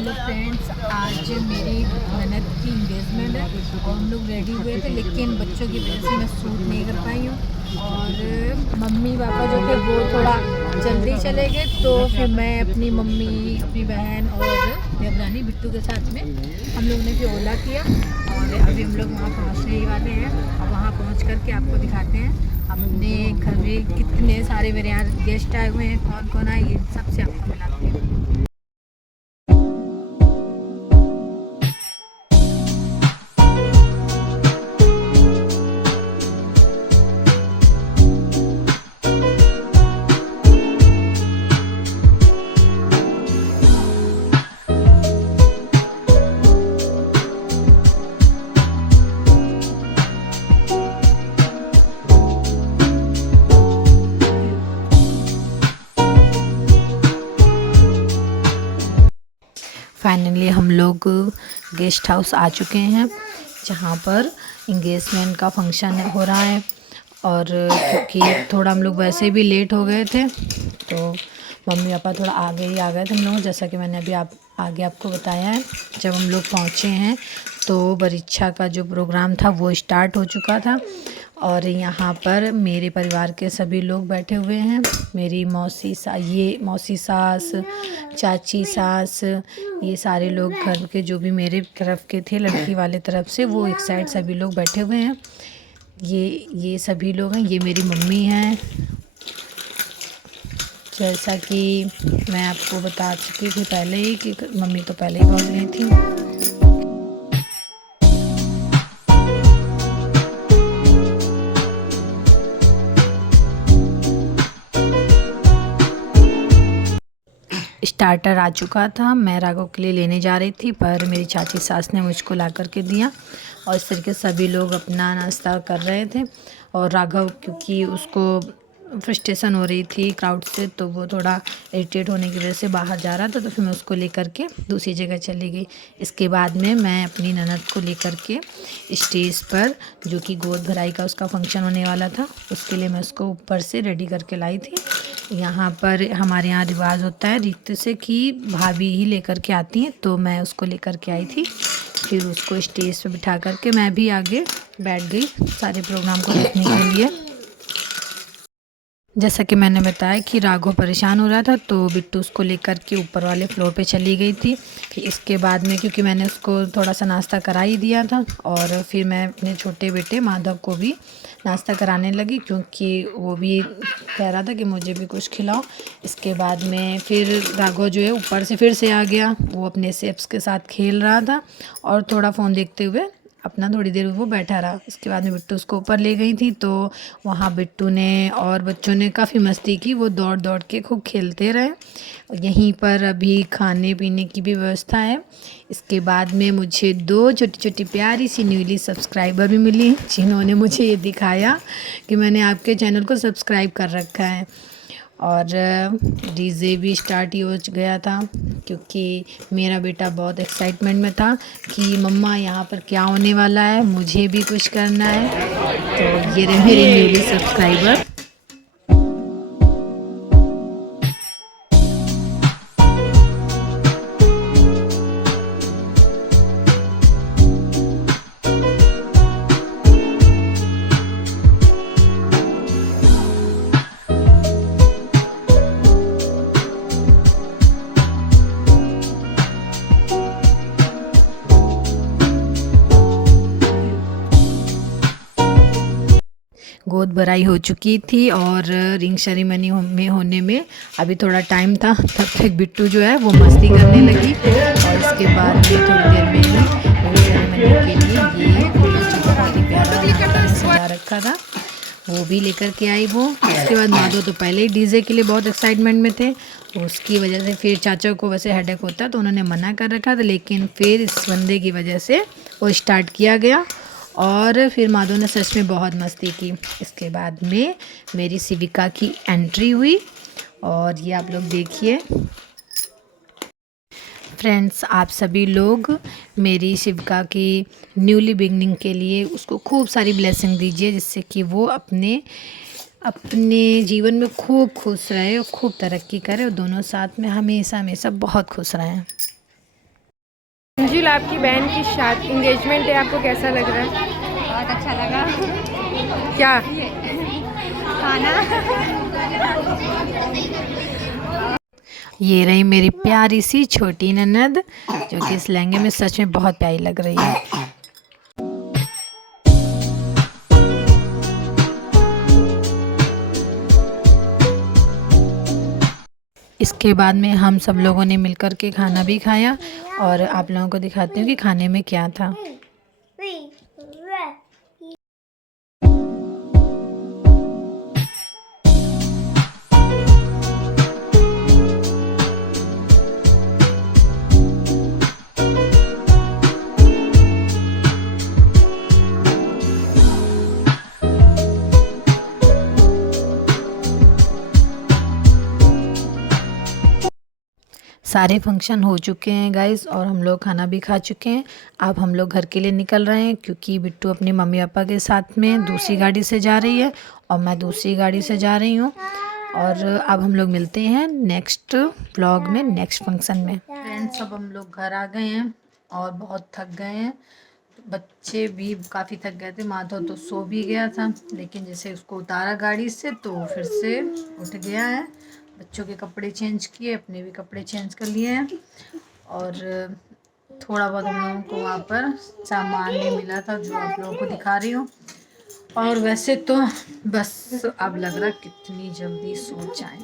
Hello friends, आज मेरी ननद की इंगेजमेंट है और हम लोग रेडी हुए थे, लेकिन बच्चों की वजह से मैं शूट नहीं कर पाई हूँ। और मम्मी पापा जो थे वो थोड़ा जल्दी चले गए, तो फिर मैं अपनी मम्मी, अपनी बहन और देवरानी बिट्टू के साथ में हम लोग ने फिर ओला किया और अभी हम लोग वहाँ पहुँचने ही वाले हैं। और वहाँ पहुँच करके आपको दिखाते हैं अपने घर में कितने सारे मेरे यहाँ गेस्ट आए हुए हैं, कौन कौन आए, ये सबसे आपको मिलाते हैं। फाइनली हम लोग गेस्ट हाउस आ चुके हैं, जहाँ पर इंगेजमेंट का फंक्शन हो रहा है। और क्योंकि थोड़ा हम लोग वैसे भी लेट हो गए थे, तो मम्मी पापा थोड़ा आगे ही आ गए थे हम लोग, जैसा कि मैंने अभी आगे आपको बताया है। जब हम लोग पहुँचे हैं तो परीक्षा का जो प्रोग्राम था वो स्टार्ट हो चुका था। और यहाँ पर मेरे परिवार के सभी लोग बैठे हुए हैं। मेरी मौसी सास, चाची सास, ये सारे लोग घर के जो भी मेरे तरफ के थे, लड़की वाले तरफ से, वो एक साइड सभी लोग बैठे हुए हैं। ये सभी लोग हैं। ये मेरी मम्मी हैं, जैसा कि मैं आपको बता चुकी थी पहले ही कि मम्मी तो पहले ही पहुंच गई थी। स्टार्टर आ चुका था, मैं राघव के लिए लेने जा रही थी, पर मेरी चाची सास ने मुझको ला कर के दिया। और इस तरीके से सभी लोग अपना नाश्ता कर रहे थे। और राघव, क्योंकि उसको फ्रस्ट्रेशन हो रही थी क्राउड से, तो वो थोड़ा इरिटेट होने की वजह से बाहर जा रहा था, तो फिर मैं उसको लेकर के दूसरी जगह चली गई। इसके बाद में मैं अपनी ननद को लेकर के स्टेज पर, जो कि गोद भराई का उसका फंक्शन होने वाला था, उसके लिए मैं उसको ऊपर से रेडी करके लाई थी। यहाँ पर हमारे यहाँ रिवाज होता है रीत से कि भाभी ही लेकर के आती हैं, तो मैं उसको लेकर के आई थी। फिर उसको स्टेज पे बिठा करके मैं भी आगे बैठ गई सारे प्रोग्राम को देखने के लिए। जैसा कि मैंने बताया कि राघव परेशान हो रहा था, तो बिट्टू उसको लेकर के ऊपर वाले फ्लोर पे चली गई थी। फिर इसके बाद में, क्योंकि मैंने उसको थोड़ा सा नाश्ता करा ही दिया था, और फिर मैं अपने छोटे बेटे माधव को भी नाश्ता कराने लगी, क्योंकि वो भी कह रहा था कि मुझे भी कुछ खिलाओ। इसके बाद में फिर राघव जो है ऊपर से फिर से आ गया। वो अपने सेप्स के साथ खेल रहा था और थोड़ा फ़ोन देखते हुए अपना थोड़ी देर वो बैठा रहा। उसके बाद में बिट्टू उसको ऊपर ले गई थी, तो वहाँ बिट्टू ने और बच्चों ने काफ़ी मस्ती की। वो दौड़ दौड़ के खूब खेलते रहे। यहीं पर अभी खाने पीने की भी व्यवस्था है। इसके बाद में मुझे 2 छोटी छोटी प्यारी सी न्यूली सब्सक्राइबर भी मिली, जिन्होंने मुझे ये दिखाया कि मैंने आपके चैनल को सब्सक्राइब कर रखा है। और डीजे भी स्टार्ट ही हो गया था, क्योंकि मेरा बेटा बहुत एक्साइटमेंट में था कि मम्मा यहाँ पर क्या होने वाला है, मुझे भी कुछ करना है। तो ये रहे मेरे न्यूली सब्सक्राइबर। गोद भराई हो चुकी थी और रिंग सेरेमनी में होने में अभी थोड़ा टाइम था। तब तक बिट्टू जो है वो मस्ती करने लगी। और इसके बाद में थोड़ी देर में ही रिंग सेरेमनी के लिए ये बहुत ही प्यारा सजा रखा था, वो भी लेकर के आई वो। उसके बाद माधव तो पहले ही डीजे के लिए बहुत एक्साइटमेंट में थे, उसकी वजह से फिर चाचा को वैसे हेडेक होता तो उन्होंने मना कर रखा था, लेकिन फिर इस बंदे की वजह से वो स्टार्ट किया गया। और फिर माधव ने सच में बहुत मस्ती की। इसके बाद में मेरी शिविका की एंट्री हुई और ये आप लोग देखिए। फ्रेंड्स, आप सभी लोग मेरी शिविका की न्यूली बिगनिंग के लिए उसको खूब सारी ब्लेसिंग दीजिए, जिससे कि वो अपने जीवन में खूब खुश रहे और खूब तरक्की करे, और दोनों साथ में हमेशा हमेशा बहुत खुश रहें। अंजुल, आपकी बहन की शादी इंगेजमेंट है, आपको कैसा लग रहा है? बहुत अच्छा लगा। क्या खाना। ये रही मेरी प्यारी सी छोटी ननद, जो कि इस लहंगे में सच में बहुत प्यारी लग रही है। इसके बाद में हम सब लोगों ने मिलकर के खाना भी खाया और आप लोगों को दिखाती हूँ कि खाने में क्या था। सारे फंक्शन हो चुके हैं गाइस और हम लोग खाना भी खा चुके हैं। अब हम लोग घर के लिए निकल रहे हैं क्योंकि बिट्टू अपने मम्मी पापा के साथ में दूसरी गाड़ी से जा रही है और मैं दूसरी गाड़ी से जा रही हूँ। और अब हम लोग मिलते हैं नेक्स्ट व्लॉग में, नेक्स्ट फंक्शन में। फ्रेंड्स, अब हम लोग घर आ गए हैं और बहुत थक गए हैं। बच्चे भी काफ़ी थक गए थे, माधव तो सो भी गया था, लेकिन जैसे उसको उतारा गाड़ी से तो फिर से उठ गया है। बच्चों के कपड़े चेंज किए, अपने भी कपड़े चेंज कर लिए हैं और थोड़ा बहुत हम लोगों को वहाँ पर सामान भी मिला था जो आप लोगों को दिखा रही हूँ। और वैसे तो बस अब लग रहा कितनी जल्दी सो जाएं।